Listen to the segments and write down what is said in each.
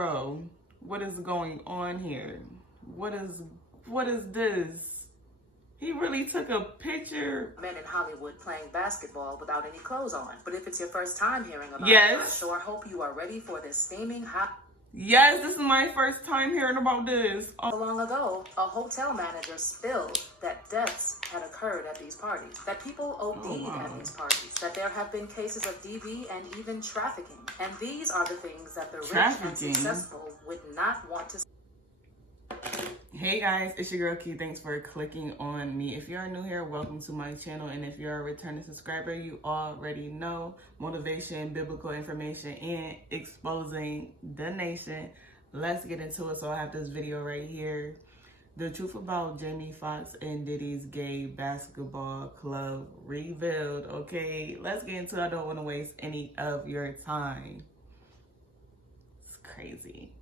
bro, what is going on here? What is this? He really took a picture. Men in Hollywood playing basketball without any clothes on. But if it's your first time hearing about Yes. it, I sure hope you are ready for this steaming hot. Yes, this is my first time hearing about this. So long ago, a hotel manager spilled that deaths had occurred at these parties, that people OD'd at these parties, that there have been cases of DV and even trafficking. And these are the things that the rich and successful would not want to see. Hey guys, it's your girl Key. Thanks for clicking on me. If you are new here, welcome to my channel. And if you're a returning subscriber, you already know motivation, biblical information, and exposing the nation. Let's get into it. So I have this video right here. The truth about Jamie Foxx and Diddy's gay basketball club revealed. Okay, let's get into it. I don't want to waste any of your time. It's crazy.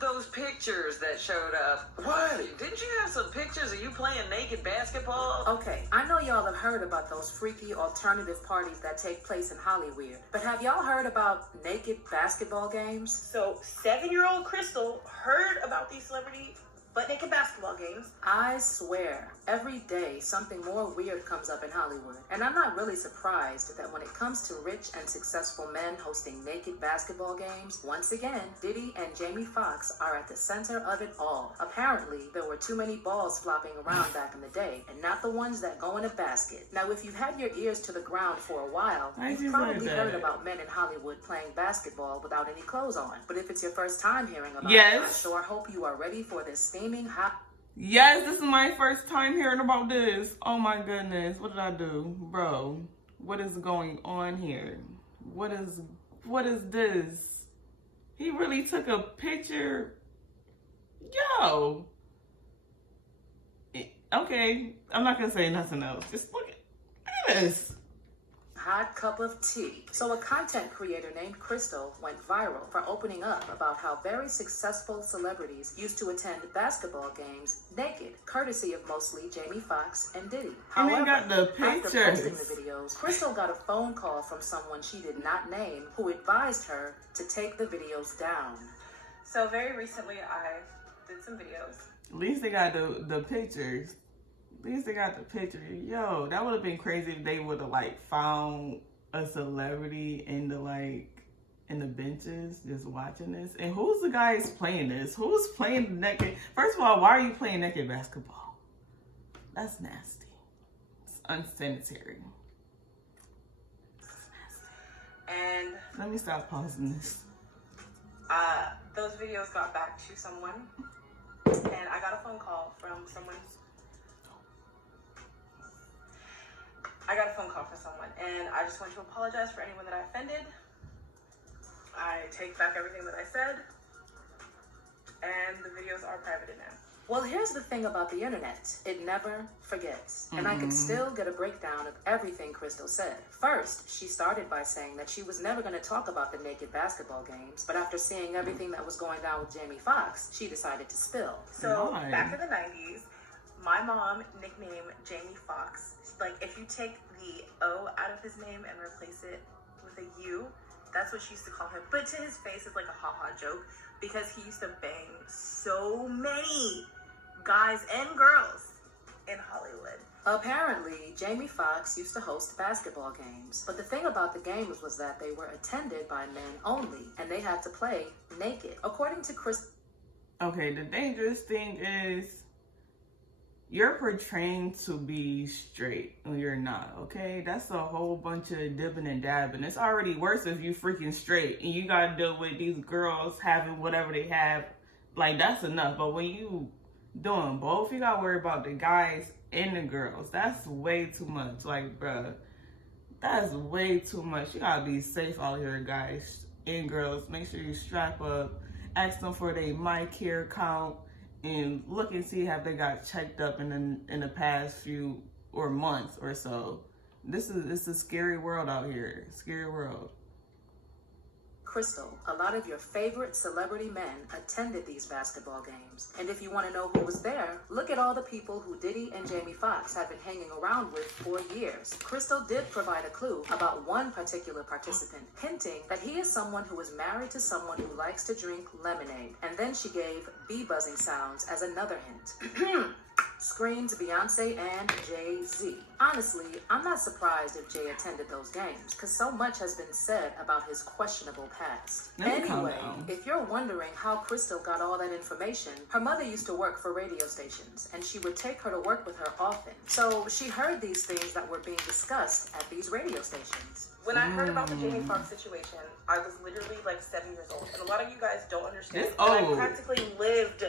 Those pictures that showed up. What? Didn't you have some pictures of you playing naked basketball? Okay, I know y'all have heard about those freaky alternative parties that take place in Hollywood, but have y'all heard about naked basketball games? So 7-year-old Crystal heard about these celebrity butt naked basketball games. I swear, every day something more weird comes up in Hollywood. And I'm not really surprised that when it comes to rich and successful men hosting naked basketball games, once again, Diddy and Jamie Foxx are at the center of it all. Apparently, there were too many balls flopping around back in the day, and not the ones that go in a basket. Now, if you've had your ears to the ground for a while, you've probably heard about men in Hollywood playing basketball without any clothes on. But if it's your first time hearing about it, I sure hope you are ready for this steaming hot. Yes, this is my first time hearing about this. Oh my goodness, what did I do? Bro, what is going on here? What is this? He really took a picture. Yo. Okay, I'm not gonna say nothing else. Just look at this. Hot cup of tea. So a content creator named Crystal went viral for opening up about how very successful celebrities used to attend basketball games naked, courtesy of mostly Jamie Foxx and Diddy. However, got the pictures. After posting the videos, Crystal got a phone call from someone she did not name who advised her to take the videos down. So very recently I did some videos. At least they got the pictures. At least they got the picture. Yo, that would have been crazy if they would have like found a celebrity in the benches just watching this. And who's the guys playing this? Who's playing naked? First of all, why are you playing naked basketball? That's nasty. It's unsanitary. It's nasty. And let me stop pausing this. Those videos got back to someone, and I got a phone call from someone. And I just want to apologize for anyone that I offended. I take back everything that I said, and the videos are privated now. Well, here's the thing about the internet. It never forgets. And I could still get a breakdown of everything Crystal said. First, she started by saying that she was never going to talk about the naked basketball games, but after seeing everything that was going down with Jamie Foxx, she decided to spill. So, back in the 90s, my mom nicknamed Jamie Foxx. Like, if you take the O out of his name and replace it with a U, that's what she used to call him. But to his face, it's like a ha-ha joke, because he used to bang so many guys and girls in Hollywood. Apparently, Jamie Foxx used to host basketball games. But the thing about the games was that they were attended by men only, and they had to play naked. According to Chris... Okay, the dangerous thing is you're portraying to be straight when you're not, okay? That's a whole bunch of dipping and dabbing. It's already worse if you freaking straight and you gotta deal with these girls having whatever they have. Like, that's enough. But when you doing both, you gotta worry about the guys and the girls. That's way too much. Like, bruh, that's way too much. You gotta be safe out here, guys and girls. Make sure you strap up. Ask them for their MyCare account. And look and see have they got checked up in the past few or months or so. It's a scary world out here. Scary world. Crystal, a lot of your favorite celebrity men attended these basketball games. And if you want to know who was there, look at all the people who Diddy and Jamie Foxx have been hanging around with for years. Crystal did provide a clue about one particular participant, hinting that he is someone who is married to someone who likes to drink lemonade. And then she gave bee buzzing sounds as another hint. Screams Beyonce and Jay-Z. Honestly, I'm not surprised if Jay attended those games, because so much has been said about his questionable past. Anyway, if you're wondering how Crystal got all that information, her mother used to work for radio stations, and she would take her to work with her often. So she heard these things that were being discussed at these radio stations. When I heard about the Jamie Foxx situation, I was literally like 7 years old. And a lot of you guys don't understand. I practically lived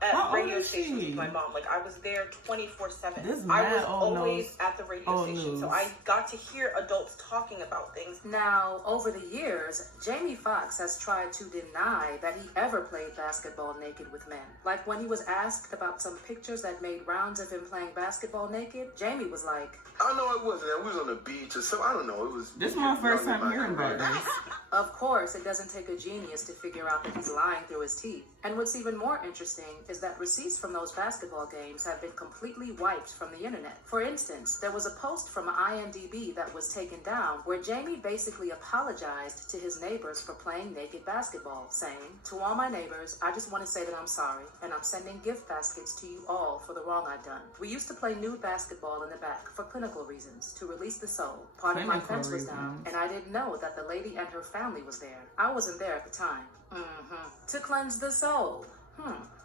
at radio stations with my mom. Like, I was there 24/7. I was always at the radio station. So I got to hear adults talking about things. Now, over the years, Jamie Foxx has tried to deny that he ever played basketball naked with men. Like, when he was asked about some pictures that made rounds of him playing basketball naked, Jamie was like, I know it wasn't that. We was on the beach or something. I don't know. It was. This is my first time hearing about this. Of course, it doesn't take a genius to figure out that he's lying through his teeth. And what's even more interesting is that receipts from those basketball games have been completely wiped from the internet. For instance, there was a post from IMDb that was taken down where Jamie basically apologized to his neighbors for playing naked basketball, saying, "To all my neighbors, I just want to say that I'm sorry, and I'm sending gift baskets to you all for the wrong I've done. We used to play nude basketball in the back for clinical reasons, to release the soul. Part of my fence was down, and I didn't know that the lady and her family was there. I wasn't there at the time. To cleanse the soul.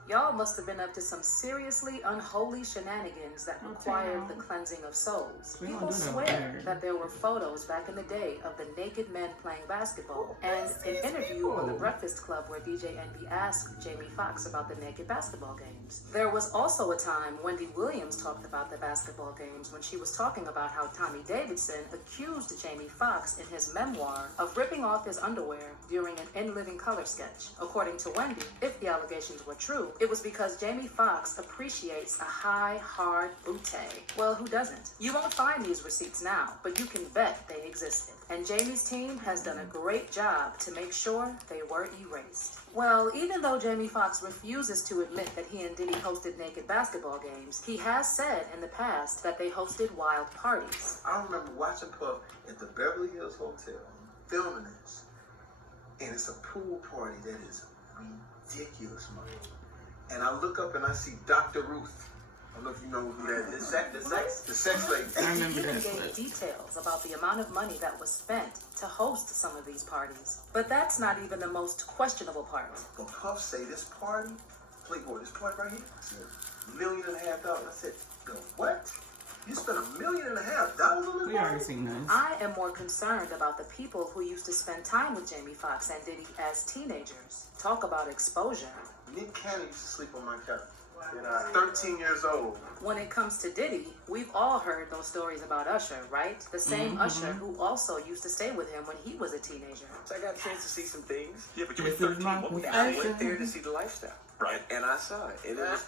Y'all must have been up to some seriously unholy shenanigans that required the cleansing of souls. People swear that there were photos back in the day of the naked men playing basketball, and an interview on The Breakfast Club where DJ Envy asked Jamie Foxx about the naked basketball games. There was also a time Wendy Williams talked about the basketball games when she was talking about how Tommy Davidson accused Jamie Foxx in his memoir of ripping off his underwear during an In Living Color sketch. According to Wendy, if the allegations were true, it was because Jamie Foxx appreciates a high, hard booty. Well, who doesn't? You won't find these receipts now, but you can bet they existed. And Jamie's team has done a great job to make sure they were erased. Well, even though Jamie Foxx refuses to admit that he and Diddy hosted naked basketball games, he has said in the past that they hosted wild parties. I remember watching Puff at the Beverly Hills Hotel, filming this, and it's a pool party that is ridiculous, man. And I look up and I see Dr. Ruth. I don't know if you know who that is. The sex lady. He even gave details about the amount of money that was spent to host some of these parties. But that's not even the most questionable part. But Puff say this party, Playboy, this party right here, I said, $1.5 million. I said, go what? You spent $1.5 million on this party? We already seen this. I am more concerned about the people who used to spend time with Jamie Foxx and Diddy as teenagers. Talk about exposure. Nick Cannon used to sleep on my couch. Wow. 13 years old. When it comes to Diddy, we've all heard those stories about Usher, right? The same Usher who also used to stay with him when he was a teenager. So I got a chance to see some things. Yeah, but you This were is 13. my What was confession. I went there to see the lifestyle. Right. And I saw it. And it was,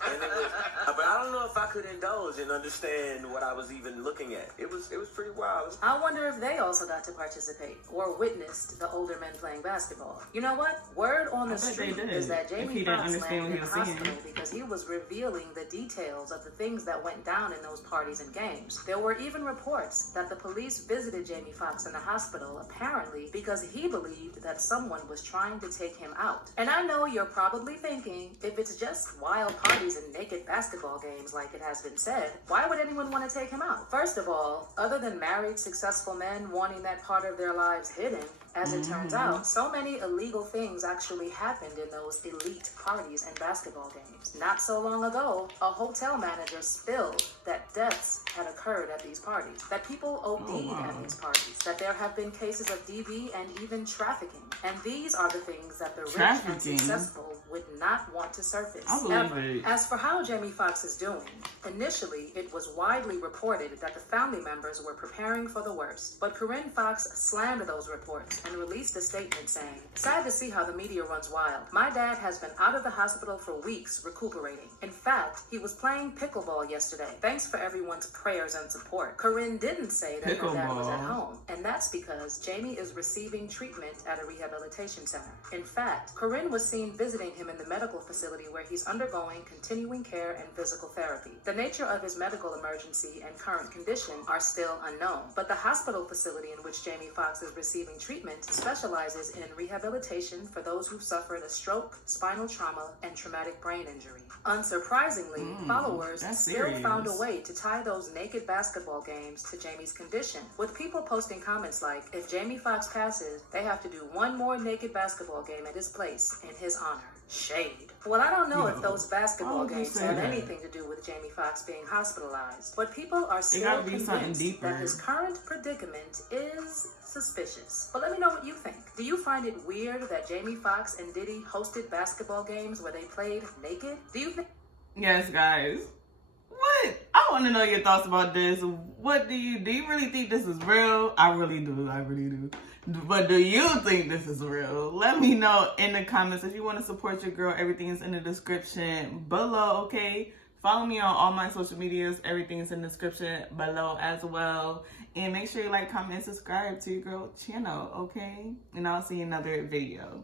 but I don't know if I could indulge and understand what I was even looking at. It was pretty wild. I wonder if they also got to participate or witnessed the older men playing basketball. You know what? Word on the street is that Jamie Foxx landed in the hospital because he was revealing the details of the things that went down in those parties and games. There were even reports that the police visited Jamie Foxx in the hospital, apparently because he believed that someone was trying to take him out. And I know you're probably thinking, if it's just wild parties and naked basketball games like it has been said, why would anyone want to take him out? First of all, other than married, successful men wanting that part of their lives hidden, as it turns out, so many illegal things actually happened in those elite parties and basketball games. Not so long ago, a hotel manager spilled that deaths had occurred at these parties, that people OD'd at these parties, that there have been cases of DV and even trafficking. And these are the things that the rich and successful would not want to surface, I believe ever. it. As for how Jamie Foxx is doing, initially it was widely reported that the family members were preparing for the worst. But Corinne Foxx slammed those reports and released a statement saying, "Sad to see how the media runs wild. My dad has been out of the hospital for weeks recuperating. In fact, he was playing pickleball yesterday. Thanks for everyone's prayers and support." Corinne didn't say that her dad was at home, and that's because Jamie is receiving treatment at a rehabilitation center. In fact, Corinne was seen visiting him in the medical facility where he's undergoing continuing care and physical therapy. The nature of his medical emergency and current condition are still unknown, but the hospital facility in which Jamie Foxx is receiving treatment specializes in rehabilitation for those who've suffered a stroke, spinal trauma, and traumatic brain injury. Unsurprisingly, followers still found a way to tie those naked basketball games to Jamie's condition, with people posting comments like, "If Jamie Foxx passes, they have to do one more naked basketball game at his place in his honor." Shade. Well, I don't know if those basketball games have anything to do with Jamie Foxx being hospitalized, but people are still convinced that his current predicament is suspicious. But let me know what you think. Do you find it weird that Jamie Foxx and Diddy hosted basketball games where they played naked? Do you think... Yes, guys. What? I want to know your thoughts about this. What do you really think this is real? I really do. But do you think this is real? Let me know in the comments. If you want to support your girl, everything is in the description below, okay? Follow me on all my social medias. Everything is in the description below as well. And make sure you like, comment, and subscribe to your girl channel, okay? And I'll see you in another video.